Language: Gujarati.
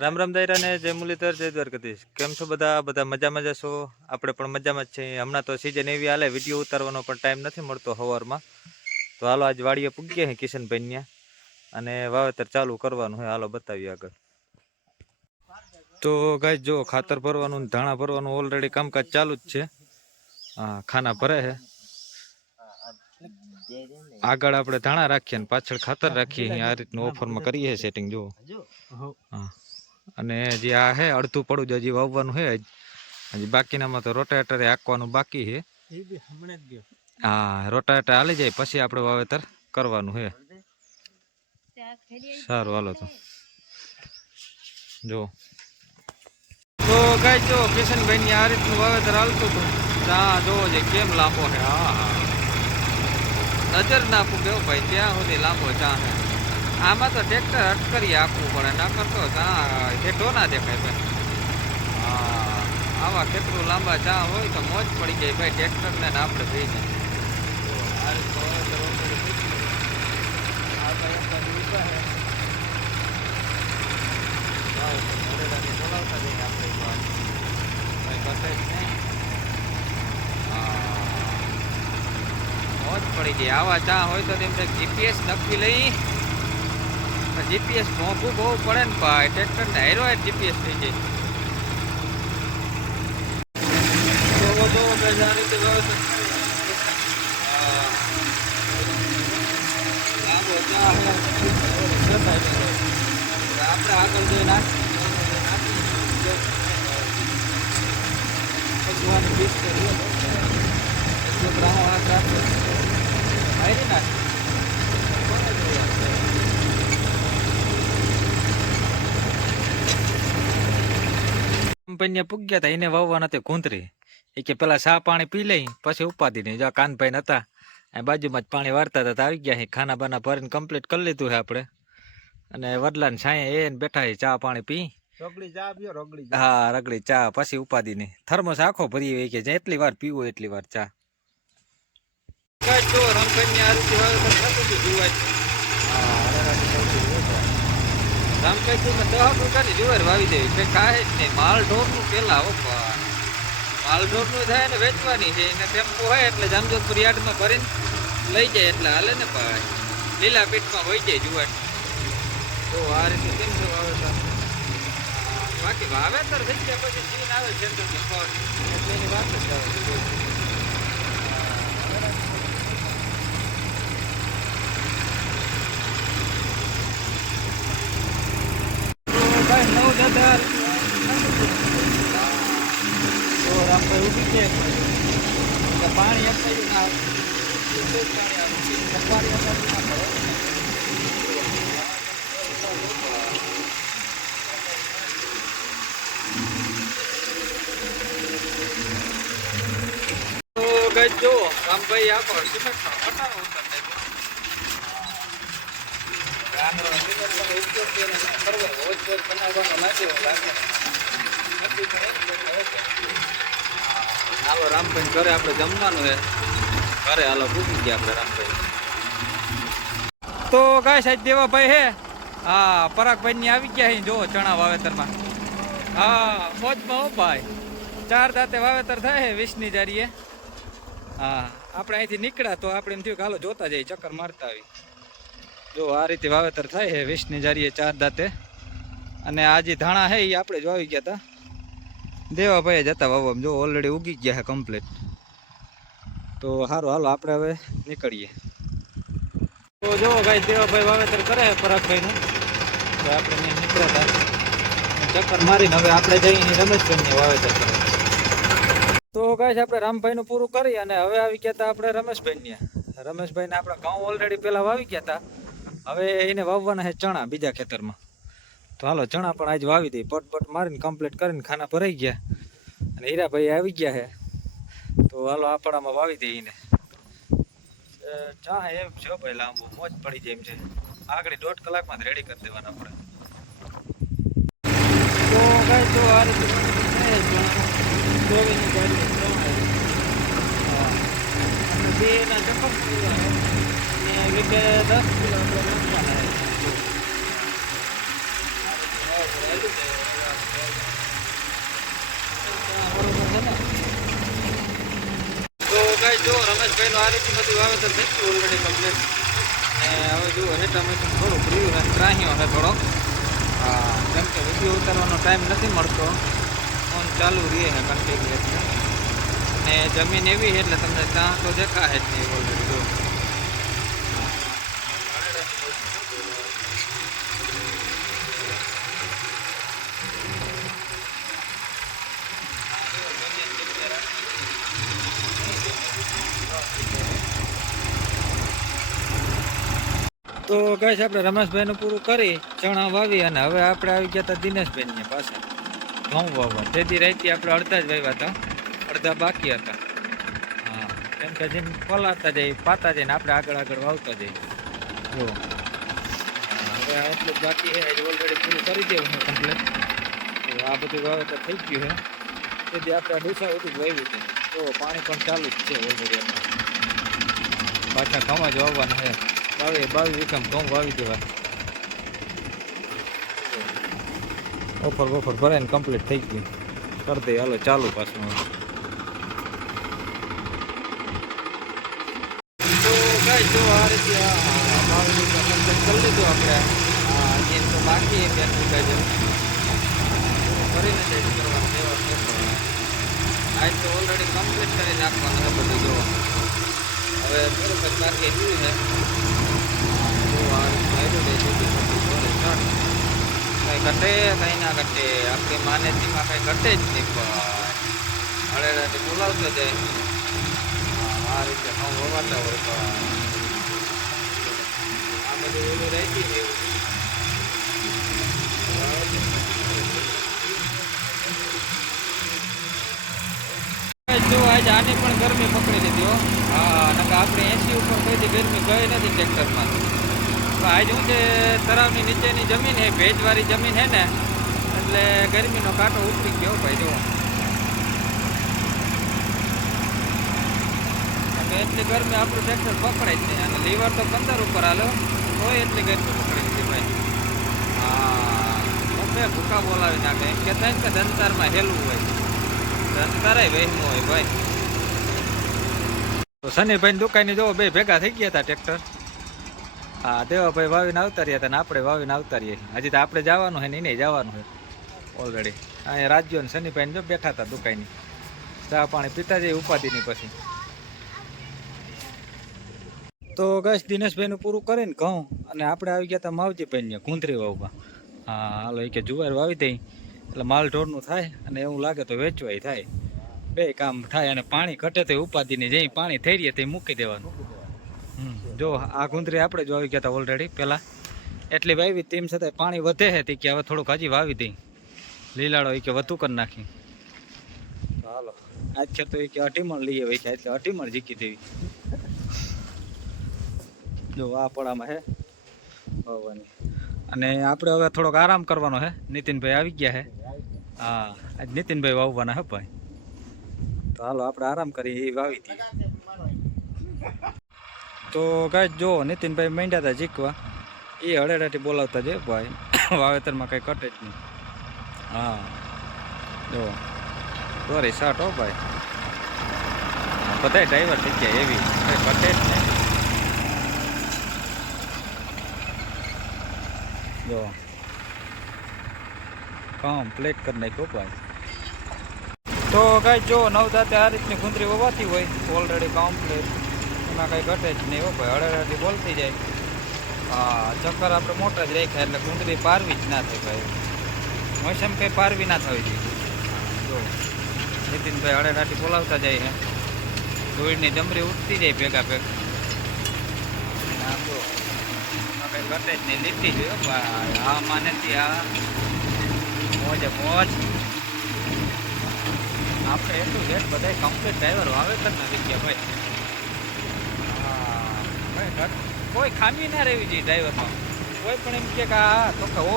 રામ રામ દાયરા ને જય મુરલીધર જય દ્વારકાધીશ. કેમ છો બધા? બધા મજામાં મજા છો આપણે પણ મજામાં જ છીએ. હમણાં તો સિઝન એવી હાલે વીડિયો ઉતારવાનો પણ ટાઈમ નથી મળતો સવારમાં તો હાલો આજ વાડીએ પૂગીએ છીએ કિશનભાઈ ત્યાં અને વાવેતર ચાલુ કરવાનું હોય હાલો બતાવીએ આગળ. તો ગાય જો ખાતર ભરવાનું ધાણા ભરવાનું ઓલરેડી કામકાજ ચાલુ જ છે. હા ખાના ભરે છે આગળ આપણે ધાણા રાખીએ ને પાછળ ખાતર રાખીએ. આ રીતનું ઓફરમાં કરીએ સેટિંગ જો હા. અને જે આ હે અડધું પડું જ હજી વાવવાનું છે જ. હજી બાકીનામાં તો રોટેટરે હાંકવાનું બાકી છે હા રોટેટર હાલી જાય પછી આપણે વાવેતર કરવાનું છે સારું હાલો તો. જો. તો ગાય જો કિશનભાઈ ની આ રીતનું વાવેતર હાલતું હતું. ત્યાં જોવો છે કેમ લાંબો છે હા હા. નજર નાખું કેવો ભાઈ ત્યાં સુધી લાંબો ચા છે આમાં તો ટ્રેક્ટર અટકરી આપવું પડે, નકર તો ચા હેઠો ના દેખાય ભાઈ. આવા કેટલું લાંબા ચા હોય તો મોજ પડી જાય ભાઈ ટ્રેક્ટરને ને આપણે થઈ જાય મોજ પડી જાય. આવા ચા હોય તો તેમ જીપીએસ નક્કી લઈ. જીપીએસ મોંઘું બહુ પડે ને ભાઈ. ટ્રેક્ટર ને હેરો જીપીએસ થઈ જાય. આપણે આગળ જઈ નાખી ભગવાનની બીજ કરીએ નાખ કોને જોઈએ? કંપનીએ પૂગ્યા હતા એને વાવવા નથી ઘૂંતરી એ કે પેલા સા પાણી પી લઈ પછી ઉપાધી નહીં. જો કાનભાઈ નતા આ બાજુમાં જ પાણી વારતા હતા આવી ગયા છે ખાના બાના ભરીને કમ્પ્લીટ કરી લીધું છે આપણે. અને વડલાને સાંય છાંયે એ બેઠા છે ચા પાણી પી. રગડી ચા પીઓ રગડી હા રગડી ચા પછી ઉપાધી નહીં. થર્મોસ આખો ભરી હોય કે જેટલી વાર પીવો એટલી વાર ચા. જો રંગકન્યા આ રીતે જુવાર દહ પ્રકારની જુવાર વાવી દેવી કે કાંઈ જ નહીં. માલ ઢોરનું પેલા હો પણ. માલ ઢોરનું થાય ને વેચવાની છે. એને ટેમ્પો હોય એટલે જામજોધપુર યાર્ડમાં ભરીને લઈ જાય એટલે હાલે ને ભાઈ. લીલા હોય જાય જુવાર. તો આ રીતે કેમ વાવેતર? બાકી વાવેતર થઈ ગયા પછી જીન આવે છે એટલે છે. તો ભાઈ નવ દાદા રામભાઈ ઊભી છે એટલે પાણી ના આવે. એટલું જ પાણી આવે છે. સફારી અપાયું ના પડે. જો પટારો ઉતાર નાખ્યો. ઉપયોગ કરીને શું કરવો? રોજ રોજ બનાવવાનો લાગ્યો લાગે. નથી પણ એમ જ એટલે ઓકે. હાલો રામભાઈ ઘરે આપણે જમવાનું છે. ઘરે હાલો પૂછી ગયા આપણે રામભાઈ. તો ગાય સાહેબ, દેવાભાઈ હે? હા પરાગભાઈ ની આવી ગયા જો, ચણા વાવેતરમાં. હા, મોજમાં હો ભાઈ. ચાર દાંતે વાવેતર થાય હે, વીસની જારીએ. હા, આપણે અહીંથી નીકળ્યા તો આપણે એમ થયું કે હાલો, જોતા જઈએ, ચક્કર મારતા આવી જો, આ રીતે વાવેતર થાય છે વીસની જારીએ ચાર દાંતે. અને આ જે ધાણા છે એ આપણે જ વાવી ગયા હતા દેવાભાઈ જતા વાવવામાં જો ઓલરેડી ઉગી ગયા છે કમ્પ્લીટ તો સારું હાલો, આપણે હવે નીકળીએ. તો જો ભાઈ દેવાભાઈ વાવેતર કરે પરાગભાઈનું. તો આપણે હતા. ચક્કર મારીને હવે આપણે જઈને રમેશભાઈની વાવેતર કરે તો છે આપણે રામભાઈનું પૂરું કરી અને હવે આવી ગયા હતા આપણે રમેશભાઈને. રમેશભાઈને આપણે ઘઉં ઓલરેડી પહેલાં વાવી ગયા હતા. હવે એને વાવવાના છે ચણા બીજા ખેતરમાં. તો હાલો, ચણા પણ આજ વાવી દઈ પટ મારીને કમ્પ્લીટ કરીને ખાના ભરાઈ ગયા. અને હીરાભાઈ આવી ગયા છે તો હાલો, આપણામાં વાવી દઈ એને. ચા એમ છો ભાઈ, લાંબુ. મોજ પડી જાય એમ છે. આગળ દોઢ કલાકમાં રેડી કરી દેવાના આપણે. તો ભાઈ, તો આ રીતે હા. બે એના ચપ્પલ કિલો. દસ કિલો તો કઈ જો રમેશભાઈ નો આ રીતે બધું વાવેતર થઈ ગયું ઓલરેડી કમ્પ્લીટ હવે જુઓ હે ટમેટો થોડું ફ્રીયું અને ત્રાહ્યો હે થોડો હા, કેમ કે વીડિયો ઉતારવાનો ટાઈમ નથી મળતો. ફોન ચાલુ રહે હે કન્ટિન્યુઅસ ને જમીન એવી છે એટલે તમને ત્યાં તો દેખાય જ નહીં ઓલરેડી જો તો કહીશ આપણે રમેશભાઈનું પૂરું કરી, ચણા વાવી અને હવે આપણે આવી ગયા હતા દિનેશભાઈની પાસે. ઘઉં વાવવા. તેથી રાઈથી આપણે અડધા જ વાવ્યા હતા અડધા બાકી હતા. હા, કેમ કે જેમ પલાળતા જઈએ પાતા જઈને આપણે આગળ આગળ વાવતા જઈએ. જો. હવે એટલું બાકી છે. ઓલરેડી પૂરું કરી દેવું છે કમ્પ્લેટ આ બધું વાવેતર થઈ ગયું છે. તેથી આપણે આ ડોસા બધું વાવ્યું છે. તો પાણી પણ ચાલુ જ છે ઓલરેડી આપણે પાછા ખાવા જ વાવવાના છે. બાવી બાવી વીઘામ ઘઉં વાવી દેવા ઓફર બફર ભરાઈને કમ્પ્લીટ થઈ ગયું કરી દઈએ હાલો ચાલુ પાછું હવે. તો ગાઈસ જો આ રીતે આ બાવી વીઘા complete કરી લીધું આપણે. આ હજી તો બાકી છે બે વીઘા જેવું કરીને જ edit કરવાનું જેવા છે પણ. આજ તો ઓલરેડી કમ્પ્લીટ કરી નાખવાનું છે બધું, જો. હવે થોડુંક જ બાકી રહ્યું છે. કઈ ઘટે કઈ ના ઘટે આપણી માનેતીમાં કઈ ઘટે જ નહીં પણ હળેડાથી બોલાવતો જાય આ રીતે હું વવાતા હોય તો આ બધું એવું રહેતી જ એવું જો આજ આની પણ ગરમી પકડી લીધી હો. હા નકા આપણે એસી ઉપર કોઈ ગરમી ગઈ નથી ટ્રેક્ટરમાં આજ જે છે નીચેની જમીન હે ભેજવાળી જમીન છે ને, એટલે ગરમીનો કાંટો ઉતરી ગયો ભાઈ, જુઓ. એટલી ગરમી આપણું ટ્રેક્ટર પકડાય જ નહીં, અને લીવર તો પંદર ઉપર હાલો તોય એટલી ગરમી પકડી છે ભાઈ. હા બમ્બે ભૂકા બોલાવી નાખે, એમ કે ને કે દંતારમાં હેલવું હોય. દંતારાય વહેમું હોય ભાઈ. તો શનિભાઈ દુકાને જોવો બે ભેગા થઈ ગયા હતા ટ્રેક્ટર હા દેવાભાઈ વાવીને આવતા રહ્યા હતા ને આપણે વાવીને આવતા રહીએ હજી તો આપણે જવાનું હોય ને એને જવાનું હોય. ઓલરેડી અહીંયા રાજ્યો ને શનિભાઈ જો બેઠા હતા દુકાની. ચા પાણી પીતા જઈએ ઉપાધિની પછી. તો ગશ દિનેશભાઈનું પૂરું કરીને ઘઉં અને આપણે આવી ગયા હતા માવજીભાઈને ગુંદરી વાવવા. હા, હાલો એ કે જુવાર વાવી દઈ. એટલે માલ ઢોરનું થાય અને એવું લાગે તો વેચવાય થાય. બે કામ થાય અને પાણી ઘટે તો ઉપાધિની જઈ પાણી થઈ રહીએ તે મૂકી દેવાનું. જો આ ગુંદરી આપણે જ વાવી ગયા હતા ઓલરેડી પહેલાં. એટલી વાવી તેમ છતાં પાણી વધે છે તે કે હવે થોડુંક હજી વાવી દઈ. લીલાડો એ કે વધુ કરી નાખી. ચાલો હાલો. આજ છે તો એ કે અઢીમણ લઈએ હોય કે એટલે અઢીમણ જીકી દેવી. જો આ પડામાં હે. વાવવાની. અને આપણે હવે થોડોક આરામ કરવાનો છે નીતિનભાઈ આવી ગયા છે હા આજ નીતિનભાઈ વાવવાના હે ભાઈ. તો હાલો આપણે આરામ કરીએ એ વાવી દઈએ. તો કાંઈ જો નીતિનભાઈ માંડ્યા હતા જીકવા એ હળેડાથી બોલાવતા જ ભાઈ, વાવેતરમાં કંઈ કટે જ નહીં. હા, જો. સોરી શાર્ટ હો ભાઈ. બધાય ડ્રાઈવર થઈ ગયા એવી. કંઈ કટે જ નહીં. જો. કમ્પ્લીટ કરી નાખ્યો ભાઈ. તો કાંઈ જો નવ દાંતે આ રીતની ગુંદરી વવાતી હોય ઓલરેડી કમ્પ્લીટ એમાં કાંઈ ઘટે જ નહીં હો ભાઈ હળેડાથી બોલતી જાય. હા ચક્કર આપણે મોટા જ રાખ્યા એટલે ગુંદરી પારવી જ ના થાય ભાઈ. મોસમ કંઈ પારવી ના થવી જોઈએ જો, નીતિનભાઈ હળેડાથી બોલાવતા જાય છે. ધૂળની જમરી ઉઠતી જાય ભેગા ભેગા. અને આમ જો આમાં કંઈ ઘટે જ નહીં. લીધી જોયો ભાઈ. હા માનેથી આ મોજે, મોજ. આપણે એટલું લેટ બધા કમ્પ્લીટ ડ્રાઈવર વાવેતર નથી ગયા ભાઈ હા ભાઈ. કોઈ ખામી ના રહેવી જોઈએ ડ્રાઈવરમાં કોઈ પણ એમ કે આ તો કે ઓ